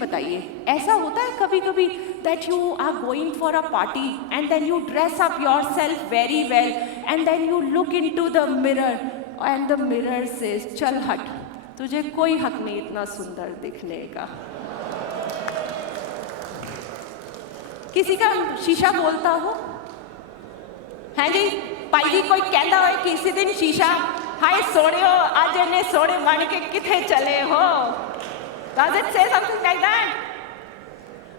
बताइए, ऐसा होता है कभी कभी that you are going for a party and then you dress up yourself very well and then you look into the mirror and the mirror says चल हट, तुझे कोई हक नहीं इतना सुंदर दिखने का। किसी का शीशा बोलता हो है जी, भाई जी कोई कहता हो किसी दिन शीशा, हाय सोने हो आज ने सोने बन के किथे चले हो, Does it say something like that?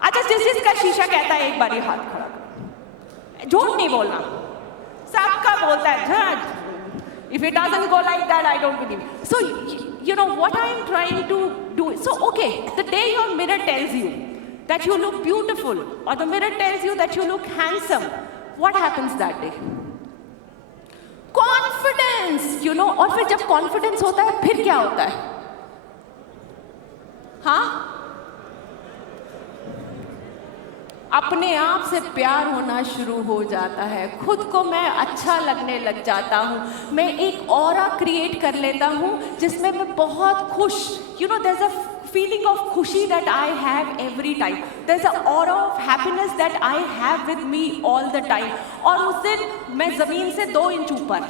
अच्छा, जिसका शीशा कहता है एक बार ये हाथ खड़ा करो, झूठ नहीं बोलना, सबका बोलता है झूठ। If it doesn't go like that, I don't believe. So, you know what I am trying to do. So, okay, the day your mirror tells you that you look beautiful, or the mirror tells you that you look handsome, what happens that day? Confidence, you know. और फिर जब confidence होता है, फिर क्या होता है? हाँ, अपने आप से प्यार होना शुरू हो जाता है, खुद को मैं अच्छा लगने लग जाता हूँ, मैं एक ऑरा क्रिएट कर लेता हूँ जिसमें मैं बहुत खुश, you know, there is a feeling of खुशी that I have every time, there is a aura of happiness that I have with me all the time. और उस दिन मैं ज़मीन से 2 इंच ऊपर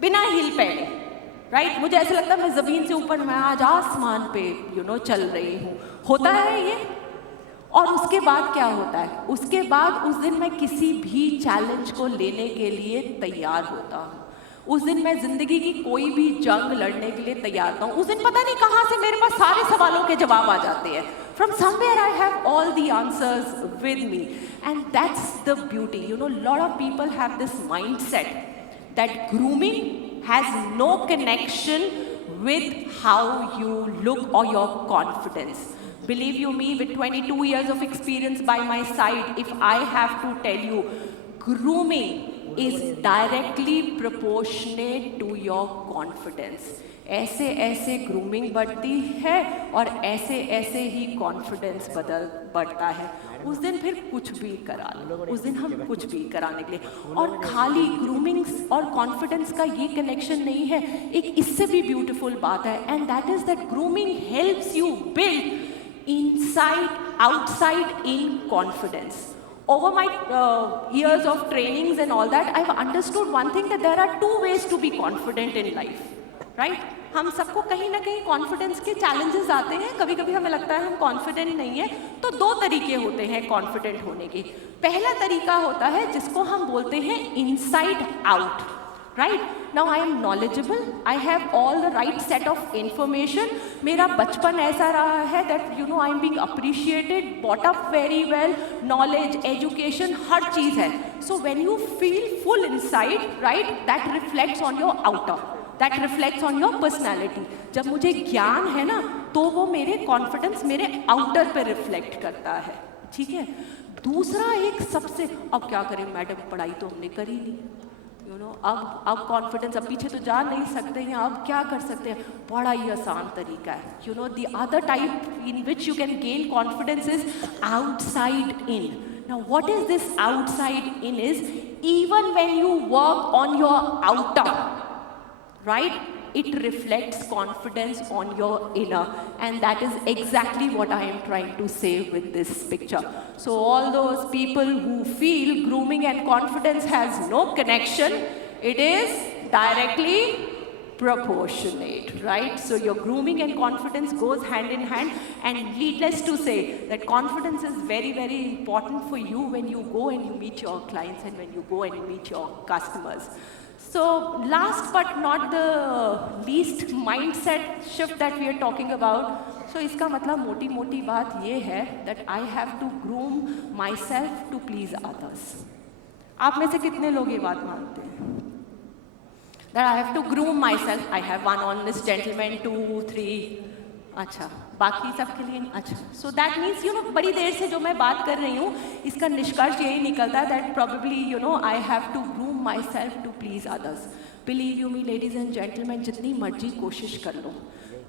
बिना हील पहने, राइट, मुझे ऐसा लगता है मैं ज़मीन से ऊपर, मैं आज आसमान पे यू नो चल रही हूँ, होता है ये। और उसके बाद क्या होता है, उसके बाद उस दिन मैं किसी भी चैलेंज को लेने के लिए तैयार होता हूँ, उस दिन मैं जिंदगी की कोई भी जंग लड़ने के लिए तैयार होता हूँ। उस दिन पता नहीं कहाँ से मेरे पास सारे सवालों के जवाब आ जाते हैं, from somewhere I have all the answers with me, and that's the beauty, you know. Lot of people have this mind set that grooming has no connection with how you look or your confidence. Believe you me, with 22 years of experience by my side, if I have to tell you, grooming is directly proportionate to your confidence. ऐसे ऐसे grooming बढ़ती है और ऐसे ऐसे ही confidence बढ़ता है। उस दिन फिर कुछ भी करा लो, उस दिन हम कुछ भी कराने के लिए। और खाली ग्रूमिंग और कॉन्फिडेंस का ये कनेक्शन नहीं है, एक इससे भी ब्यूटीफुल बात है, and that is that grooming helps you build inside outside in confidence. Over my years of trainings and all that, I've understood one thing, that there are 2 ways to be confident in life, right? हम सबको कहीं ना कहीं confidence के challenges आते हैं, कभी कभी हमें लगता है हम कॉन्फिडेंट नहीं है, तो 2 तरीके होते हैं कॉन्फिडेंट होने के। पहला तरीका होता है जिसको हम बोलते हैं inside out, right? Now I am knowledgeable, I have all the right set of information, मेरा बचपन ऐसा रहा है that you know I am being appreciated, brought up very well, knowledge, education, हर चीज़ है। So when you feel full inside, right, that reflects on your outer, that reflects on your personality. जब मुझे ज्ञान है ना, तो वो मेरे कॉन्फिडेंस मेरे आउटर पे रिफ्लेक्ट करता है, ठीक है? दूसरा एक सबसे, अब क्या करें मैडम, पढ़ाई तो हमने करी नहीं, यू नो, अब कॉन्फिडेंस, अब पीछे तो जा नहीं सकते हैं, अब क्या कर सकते हैं? बड़ा ही आसान तरीका है, you know. The other type in which you can gain confidence is outside in. Now what is this outside in is, even when you work on your outer, right, it reflects confidence on your inner, and that is exactly what I am trying to say with this picture. So all those people who feel grooming and confidence has no connection, it is directly proportionate, right? So your grooming and confidence goes hand in hand, and needless to say that confidence is very, very important for you when you go and you meet your clients and when you go and you meet your customers. So last but not the least, mindset shift that we are talking about. So इसका मतलब मोटी मोटी बात ये है that I have to groom myself to please others. आप में से कितने लोग ये बात मानते हैं? That I have to groom myself. I have one honest gentleman, 2, 3. अच्छा, बाकी सबके लिए अच्छा। So that means you know, बड़ी देर से जो मैं बात कर रही हूँ, इसका निष्कर्ष यही निकलता है that probably you know I have to groom myself to please others. Believe you me ladies and gentleman, जितनी मर्जी कोशिश कर लो,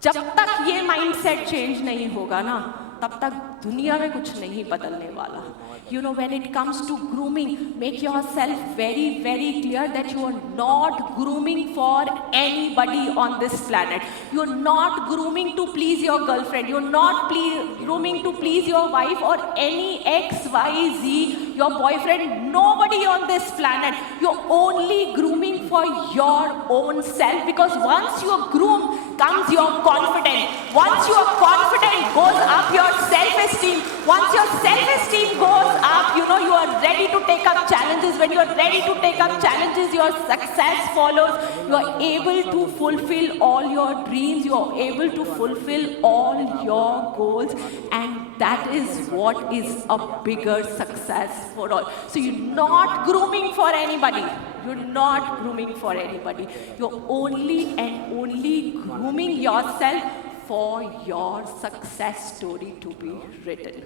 जब तक ये माइंडसेट चेंज नहीं होगा ना, तब तक दुनिया में कुछ नहीं बदलने वाला. You know, when it comes to grooming, make yourself very, very clear that you are not grooming for anybody on this planet. You're not grooming to please your girlfriend. You're not grooming to please your wife or any X, Y, Z, your boyfriend, nobody on this planet. You're only grooming for your own self, because once you're groomed, comes your confidence. Once your confidence goes up, your self-esteem. Once your self-esteem goes up, you know, you are ready to take up challenges. When you are ready to take up challenges, your success follows. You are able to fulfill all your dreams. You are able to fulfill all your goals. And that is what is a bigger success for all. So you're not grooming for anybody. You're not grooming for anybody. You're only and only grooming yourself for your success story to be written.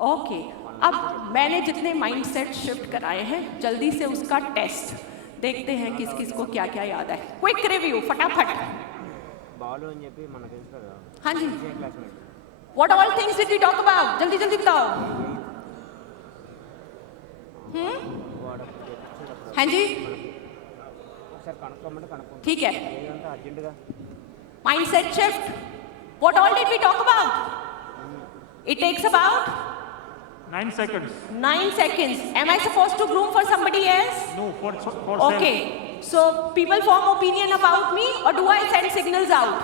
Okay, अब मैंने जितने mindset shift कराए हैं, जल्दी से उसका test देखते हैं किस किस को क्या क्या याद है. क्विक रिव्यू फटाफट. हाँ जी. What all things did we talk about? जल्दी जल्दी बताओ. हाँ जी. ठीक है. Mindset shift. What all did we talk about? It takes about 9 seconds. 9 seconds. Am I supposed to groom for somebody else? No, for Okay. So people form opinion about me, or do I send signals out?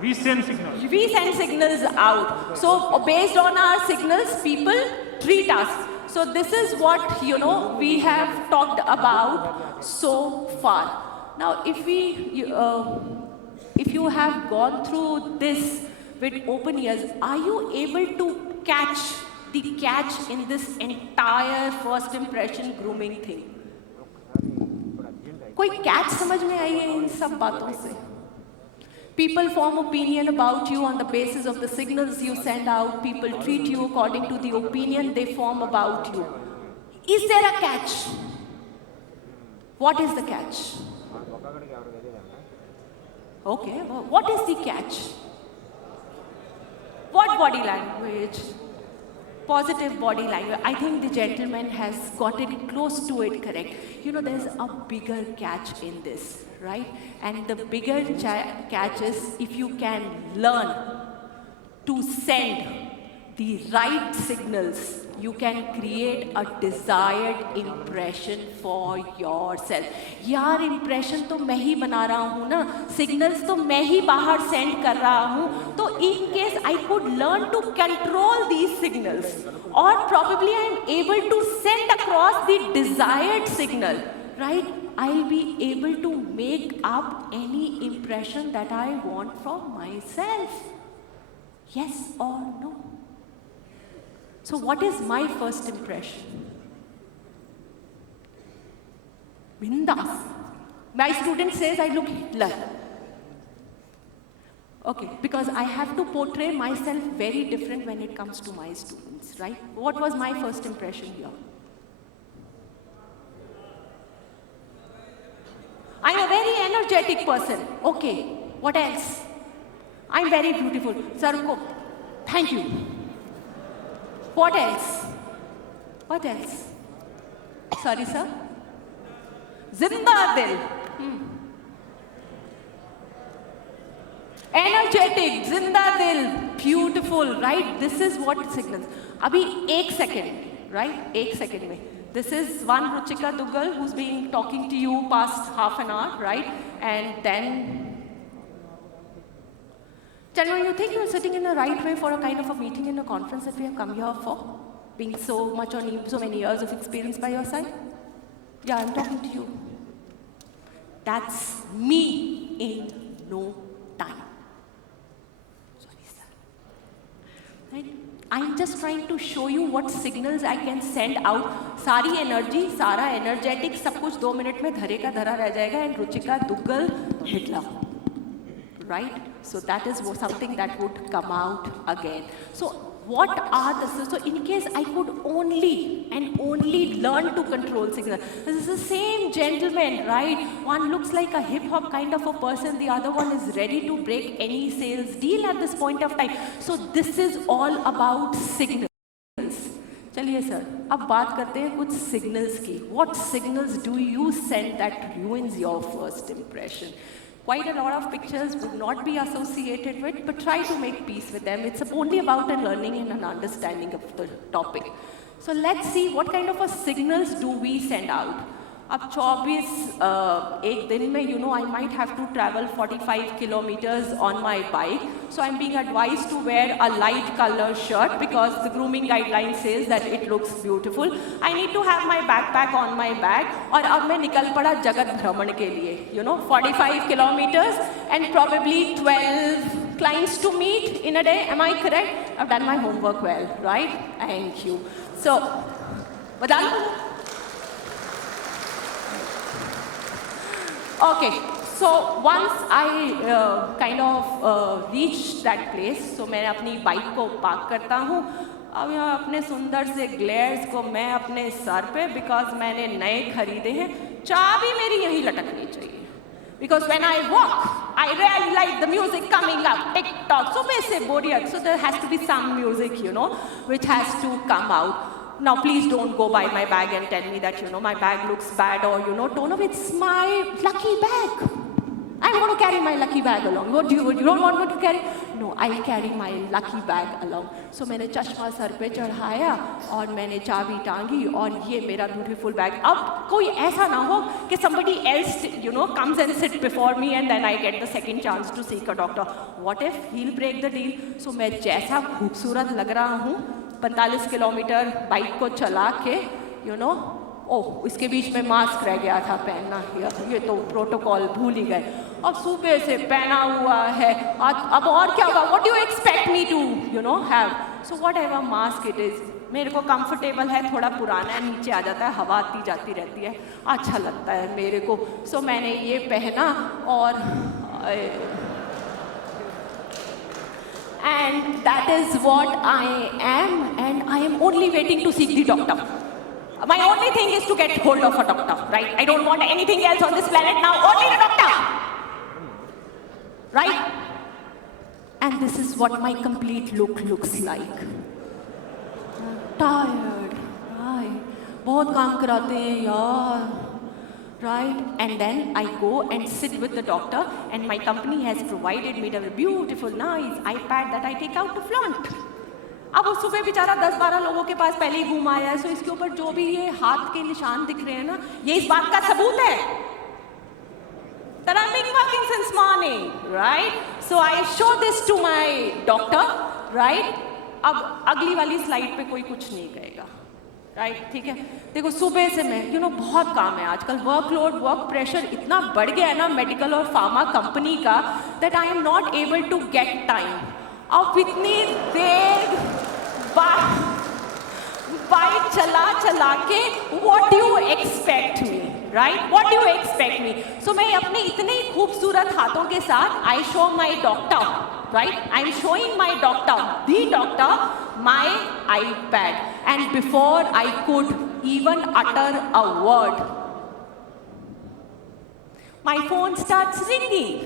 We send signals. We send signals out. So based on our signals, people treat us. So this is what, you know, we have talked about so far. Now, if you have gone through this with open ears, are you able to catch the catch in this entire first impression grooming thing? कोई catch समझ में आई है इन सब बातों से? People form opinion about you on the basis of the signals you send out. People treat you according to the opinion they form about you. Is there a catch? What is the catch? Okay, well, what is the catch? What body language? Positive body language. I think the gentleman has got it close to it correct. You know, there's a bigger catch in this, right? And the bigger catch is if you can learn to send the right signals, you can create a desired impression for yourself. यार impression तो मैं ही बना रहा हूँ ना, signals तो मैं ही बाहर send कर रहा हूँ, तो in case I could learn to control these signals, or probably I am able to send across the desired signal, right? I'll be able to make up any impression that I want from myself. Yes or no? So what is my first impression? Bindas. My student says I look Hitler. Okay, because I have to portray myself very different when it comes to my students, right? What was my first impression here? I'm a very energetic person. Okay, what else? I'm very beautiful. Sarko, thank you. What else? What else? Sorry, sir. Zinda Dil. Energetic, Zinda Dil. Beautiful, right? This is what signals. Abhi 1 second, right? 1 second mein. This is one Ruchika Duggal who's been talking to you past half an hour, right? And then tell me, you think you're sitting in the right way for a kind of a meeting in a conference that we have come here for? Being so much on so many years of experience by your side? Yeah, I'm talking to you. That's me in no time. Sorry, sir. Right? I'm just trying to show you what signals I can send out. सारी energy, सारा energetic, सब कुछ 2 minute में धरे का धरा रह जाएगा. And Ruchika Duggal, Hitler. Right? So that is something that would come out again. So what are the, so in case I could only and only learn to control signal. This is the same gentleman, right? One looks like a hip hop kind of a person, the other one is ready to break any sales deal at this point of time. So this is all about signals. चलिए sir, अब बात करते हैं कुछ signals की. What signals do you send that ruins your first impression? Quite a lot of pictures would not be associated with, but try to make peace with them. It's only about a learning and an understanding of the topic. So let's see what kind of a signals do we send out. अब 24 एक दिन में, you know, I might have to travel 45 kilometers on my bike. So I'm being advised to wear a light color shirt because the grooming guideline says that it looks beautiful. I need to have my backpack on my back. और अब मैं निकल पड़ा जगत भ्रमण के लिए, you know, 45 kilometers and probably 12 clients to meet in a day. Am I correct? I've done my homework well, right? Thank you. So, बता लो. Okay, so once I kind of reached that place, so मैं अपनी bike को park करता हूँ. अब यहाँ अपने सुंदर से ग्लेयर्स को मैं अपने सर पे, बिकॉज मैंने नए खरीदे हैं, चाबी मेरी यहीं लटकनी चाहिए. Because when I walk, I really like the music coming up, TikTok, सुबह से बोरियत, so there has to be some music, you know, which has to come out. Now, please don't go by my bag and tell me that, you know, my bag looks bad or, you know, don't know, it's my lucky bag. I'm going to carry my lucky bag along. What do you don't want me to carry? No, I'll carry my lucky bag along. So मैंने चश्मा sir पे चढ़ाया और मैंने चाबी टांगी और ये मेरा beautiful bag. अब कोई ऐसा ना हो कि somebody else, you know, comes and sit before me and then I get the second chance to seek a doctor. What if he'll break the deal? So मैं जैसा खूबसूरत लग रहा हूँ, 45 किलोमीटर बाइक को चला के, यू नो, ओह इसके बीच में मास्क रह गया था पहनना, ये तो प्रोटोकॉल भूल ही गए, अब सुबह से पहना हुआ है, अब और क्या होगा, what do you expect me to, you know, have. So whatever mask it is, मेरे को कंफर्टेबल है, थोड़ा पुराना है, नीचे आ जाता है, हवा आती जाती रहती है, अच्छा लगता है मेरे को. सो मैंने ये पहना और and that is what I am, and I am only waiting to seek the doctor. My only thing is to get hold of a doctor, right? I don't want anything else on this planet now, only the doctor, right? And this is what my complete look looks like. Tired, right? बहुत काम कराते हैं यार. Right? And then I go and sit with the doctor, and my company has provided me a beautiful, nice iPad that I take out to flaunt. अब उस सुबह बेचारा 10-12 लोगों के पास पहले ही घूम आया है, सो इसके ऊपर जो भी ये हाथ के निशान दिख रहे हैं ना, ये इस बात का सबूत है that I've been working since morning, right? So I show this to my doctor, right? अब अगली वाली स्लाइड पे कोई कुछ नहीं कहेगा, राइट, ठीक है. देखो सुबह से मैं, यू नो, बहुत काम है आजकल, वर्कलोड, वर्क प्रेशर इतना बढ़ गया है ना मेडिकल और फार्मा कंपनी का, that I am not able to get time. अब इतनी देर बाइक चला के, what do you expect me, right? What do you expect me? So मैं अपने इतने खूबसूरत हाथों के साथ I show my doctor, right? I'm showing my doctor, the doctor, my iPad, and before I could even utter a word, my phone starts ringing,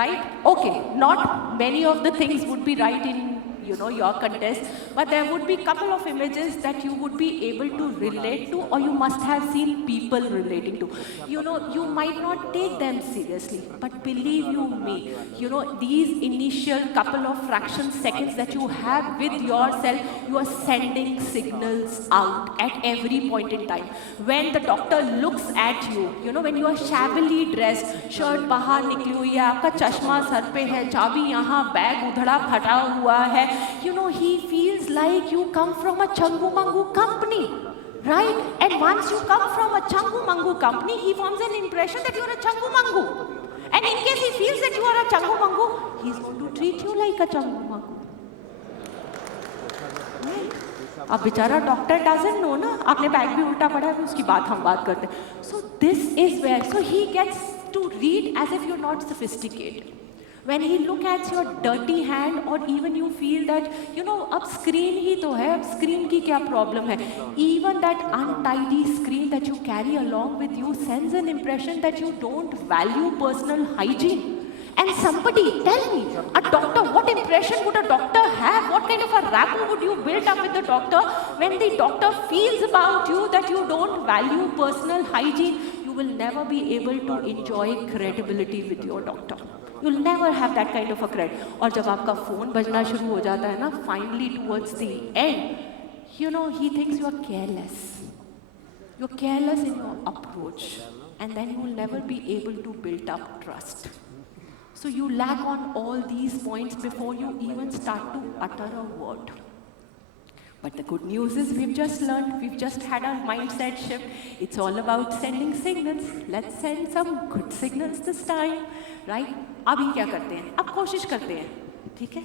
right? Okay, not many of the things would be right in, you know, your contest, but there would be couple of images that you would be able to relate to, or you must have seen people relating to. You know, you might not take them seriously, but believe you me, you know, these initial couple of fraction seconds that you have with yourself, you are sending signals out at every point in time. When the doctor looks at you, you know, when you are shabbily dressed, shirt बाहर निकली हुई है, आपका चश्मा sir पे है, चाबी यहाँ, बैग उधड़ा फटा हुआ है, you know, he feels like you come from a Changu Mangu company, right? And once you come from a Changu Mangu company, he forms an impression that you are a Changu Mangu. And in case he feels that you are a Changu Mangu, he's going to treat you like a Changu Mangu. Right? अब बेचारा doctor doesn't know ना, आपने bag भी उल्टा पड़ा है, उसकी बात हम बात करते हैं. So this is where, so he gets to read as if you're not sophisticated. When he look at your dirty hand, or even you feel that, अब screen ही तो है, अब screen की क्या problem है? Even that untidy screen that you carry along with you sends an impression that you don't value personal hygiene. And somebody tell me, a doctor, what impression would a doctor have? What kind of a rapport would you build up with the doctor when the doctor feels about you that you don't value personal hygiene? You will never be able to enjoy credibility with your doctor. You'll never have that kind of a credit. और जब आपका phone बजना शुरू हो जाता है ना, finally towards the end, he thinks you are careless. You're careless in your approach, and then you will never be able to build up trust. So you lack on all these points before you even start to utter a word. But the good news is we've just learned, we've just had our mindset shift. It's all about sending signals. Let's send some good signals this time, right? अभी क्या करते हैं? अब कोशिश करते हैं, ठीक है?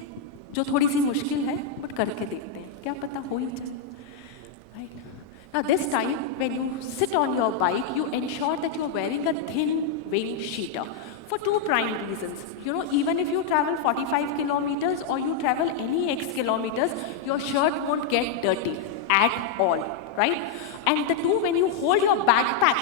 जो थोड़ी सी मुश्किल है, बट करके देखते हैं. क्या पता हो ही जाए, right? Now this time, when you sit on your bike, you ensure that you're wearing a thin wing sheeter. For two prime reasons. Even if you travel 45 kilometers or you travel any X kilometers, your shirt won't get dirty at all, right? And the two, when you hold your backpack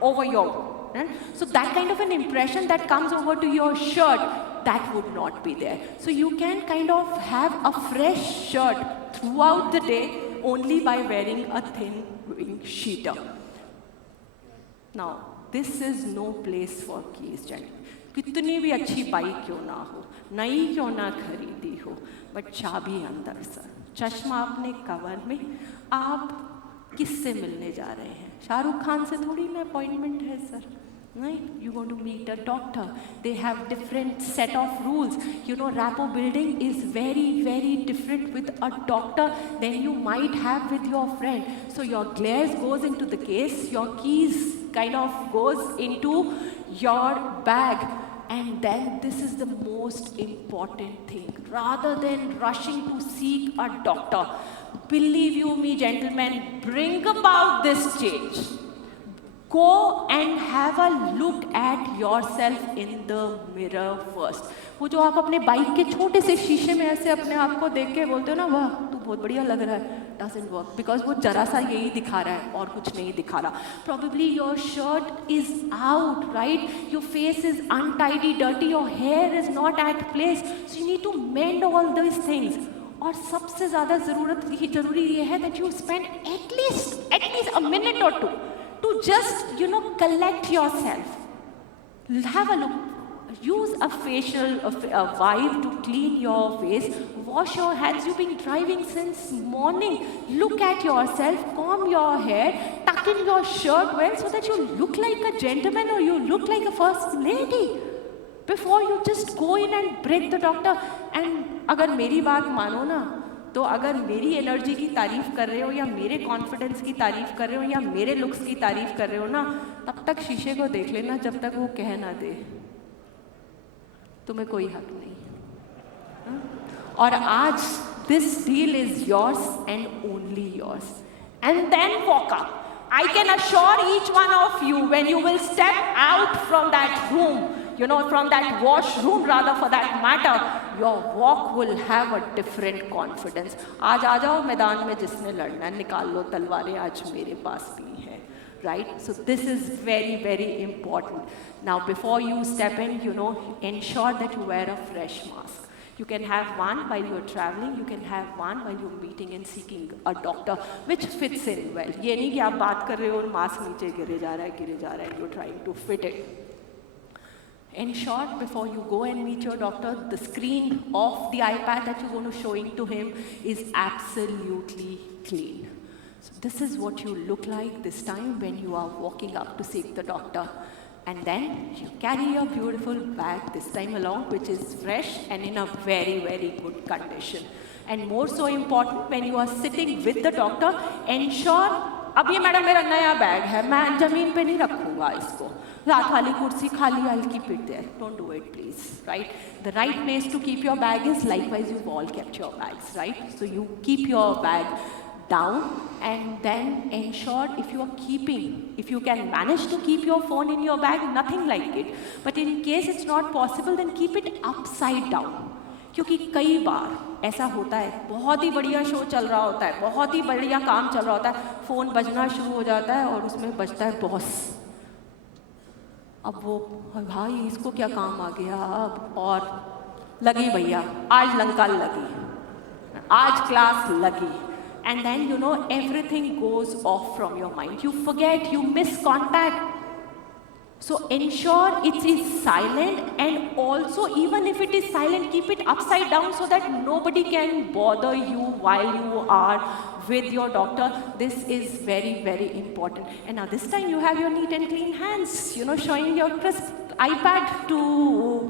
over your, right? So that kind of an impression that comes over to your shirt, that would not be there. So you can kind of have a fresh shirt throughout the day only by wearing a thin wing sheeter. Now, this is no place for keys, gentlemen. कितनी भी अच्छी bike क्यों ना हो, नई क्यों ना खरीदी हो, बट चाबी अंदर सर, चश्मा अपने कवर में. आप किससे मिलने जा रहे हैं? शाहरुख खान से थोड़ी ना अपॉइंटमेंट है सर, नहीं. You want to meet a doctor. They have different set of rules. Rapport building is very, very different with a doctor than you might have with your friend. So your glass goes into the case, your keys kind of goes into your bag. And then this is the most important thing. Rather than rushing to seek a doctor, believe you me, gentlemen, bring about this change. Go and have a look at yourself in the mirror first. वो जो आप अपने bike के छोटे से शीशे में ऐसे अपने आप को देख के बोलते हो ना, वाह तू बहुत बढ़िया लग रहा है, doesn't work, because वो जरा सा यही दिखा रहा है और कुछ नहीं दिखा रहा. Probably your shirt is out, right? Your face is untidy, dirty, your hair is not at place. So you need to mend all these things. और सबसे ज़्यादा ज़रूरी ये है that you spend at least a minute or two to just, collect yourself. Have a look. Use a facial vibe to clean your face. Wash your hands. You've been driving since morning. Look at yourself. Comb your hair. Tuck in your shirt well so that you look like a gentleman or you look like a first lady. Before you just go in and break the doctor. And अगर मेरी बात मानो ना, तो अगर मेरी energy की तारीफ कर रहे हो या मेरे कॉन्फिडेंस की तारीफ कर रहे हो या मेरे लुक्स की तारीफ कर रहे हो ना, तब तक शीशे को देख लेना जब तक वो कह ना दे. तुम्हें कोई हक नहीं. और आज this deal is yours and only yours. And then walk up. I can assure each one of you, when you will step out from that room, from that washroom rather for that matter, your walk will have a different confidence. आज आ जाओ मैदान में, जिसने लड़ना है निकाल लो तलवारें, आज मेरे पास भी है, right? So this is very, very important. Now before you step in, ensure that you wear a fresh mask. You can have one while you're traveling, you can have one while you're meeting and seeking a doctor, which fits in well. ये नहीं कि आप बात कर रहे हो और mask नीचे गिरे जा रहा है, you're trying to fit it. Ensure before you go and meet your doctor, the screen of the iPad that you're going to showing to him is absolutely clean. So this is what you look like this time when you are walking up to seek the doctor. And then you carry your beautiful bag this time along, which is fresh and in a very, very good condition. And more so important, when you are sitting with the doctor, ensure, अब ये madam मेरा नया bag है, मैं जमीन पे नहीं रखूँगा इसको, रात वाली कुर्सी खाली, I'll keep it there. Don't do it, please, right? The right place to keep your bag is likewise you've all kept your bags, right? So you keep your bag down, and then ensure if you can manage to keep your phone in your bag, nothing like it, but in case it's not possible, then keep it upside down. क्योंकि कई बार ऐसा होता है, बहुत ही बढ़िया show चल रहा होता है, बहुत ही बढ़िया काम चल रहा होता है, फ़ोन बजना शुरू हो जाता है और उसमें बजता है बॉस। अब वो भाई इसको क्या काम आ गया अब, और लगी भैया, आज लंका लगी, आज क्लास लगी, and then you know everything goes off from your mind. You forget, you miss contact. So ensure it is silent, and also even if it is silent, keep it upside down so that nobody can bother you while you are with your doctor. This is very, very important. And now this time you have your neat and clean hands, you know, showing your crisp iPad to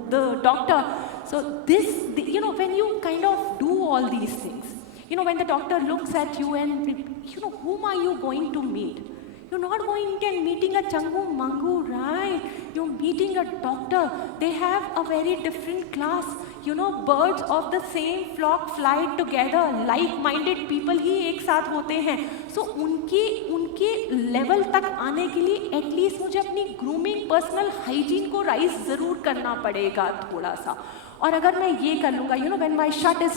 the doctor. So this, you know, when you kind of do all these things, you know, when the doctor looks at you and, you know, whom are you going to meet? You're not going and meeting a Changu Mangu, right? You're meeting a doctor. They have a very different class. You know, birds of the same flock fly together. Like-minded people ही एक साथ होते हैं. So उनके level तक आने के लिए at least मुझे अपनी grooming, personal hygiene को rise ज़रूर करना पड़ेगा थोड़ा सा. और अगर मैं ये कर लूँगा, you know, when my shirt is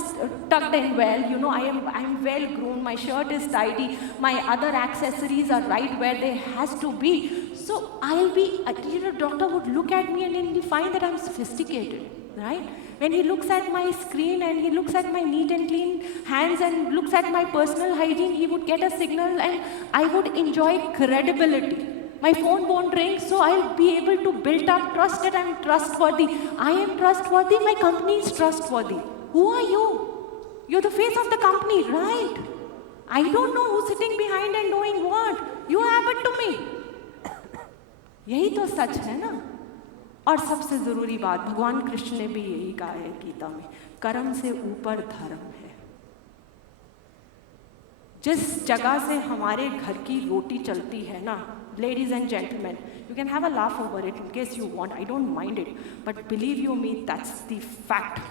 tucked in well, you know, I'm well groomed, my shirt is tidy, my other accessories are right where they has to be. So I'll be, you know, doctor would look at me and he'll find that I'm sophisticated, right? When he looks at my screen and he looks at my neat and clean hands and looks at my personal hygiene, he would get a signal and I would enjoy credibility. My phone won't ring, so I'll be able to build up trust that I'm trustworthy. I am trustworthy, my company is trustworthy. Who are you? You're the face of the company, right? I don't know who's sitting behind and doing what. You happen to me. यही तो सच है ना. और सबसे ज़रूरी बात, भगवान कृष्ण ने भी यही कहा है गीता में, कर्म से ऊपर धर्म है. जिस जगह से हमारे घर की रोटी चलती है ना, ladies and gentlemen, you can have a laugh over it in case you want, I don't mind it, but believe you me, that's the fact.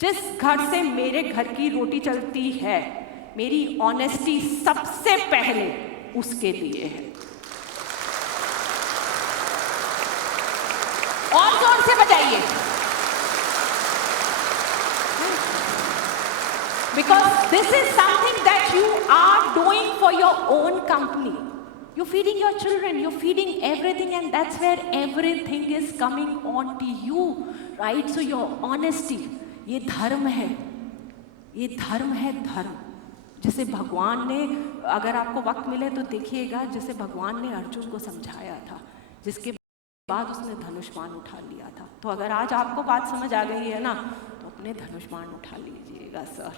जिस घर से मेरे घर की रोटी चलती है, मेरी ऑनेस्टी सबसे पहले उसके लिए है. और जोर से बजाइए. Because this is something that you are doing for your own company. You're feeding your children, you're feeding everything, and that's where everything is coming on to you, right? So your honesty, ये धर्म है, ये धर्म है धर्म. जिसे भगवान ने, अगर आपको वक्त मिले तो देखिएगा, जिसे भगवान ने अर्जुन को समझाया था, जिसके बाद उसने धनुष्मान उठा लिया था. तो अगर आज आपको बात समझ आ गई है ना, तो अपने धनुष्मान उठा लीजिएगा सर.